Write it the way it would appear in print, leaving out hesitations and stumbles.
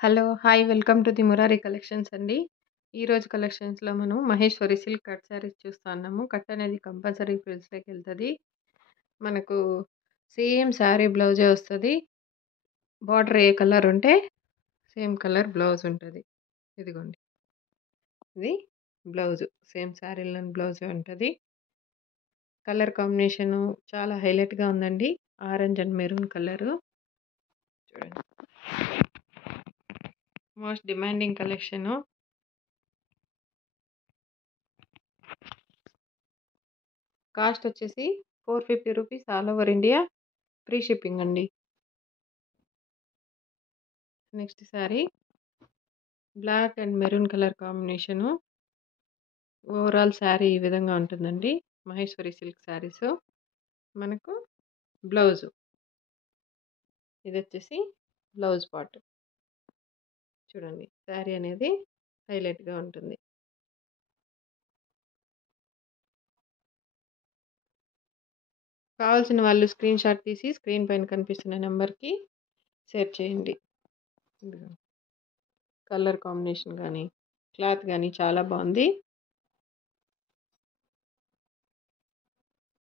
Hello! Hi! Welcome to the Murari collections అండి. ఈరోజు కలెక్షన్స్‌లో మనం మహేశ్వరి సిల్క్ కట్ శారీస్ చూస్తా ఉన్నాము. కట్ అనేది కంపల్సరీ ఫ్రిల్స్‌లోకెళ్తది. మనకు సేమ్ శారీ బ్లౌజే వస్తది. బార్డర్ ఏ కలర్ ఉంటే సేమ్ కలర్ బ్లౌజ్ ఉంటది. ఇదిగోండి. ఇది బ్లౌజు. సేమ్ శారీలోని బ్లౌజే ఉంటది. కలర్ కాంబినేషను చాలా హైలైట్‌గా ఉందండి. Orange and maroon colour. చూడండి. Most demanding collection. కాస్ట్ వచ్చేసి రూ. 450 all over India. Free shipping అండి. Next sari black and maroon colour combination. Overall sari ఈ విధంగా ఉంటుందండి. మహేశ్వరి సిల్క్ శారీసు. మనకు బ్లౌజు. ఇదొచ్చేసి blouse part. చూడండి. శారీ అనేది హైలైట్‌గా ఉంటుంది. కావాల్సిన వాళ్ళు స్క్రీన్ షాట్ తీసి స్క్రీన్ పైన కనిపిస్తున్న నంబర్‌కి షేర్ చేయండి. ఇదిగో కలర్ కాంబినేషన్ గానీ, క్లాత్ గానీ చాలా బావుంది.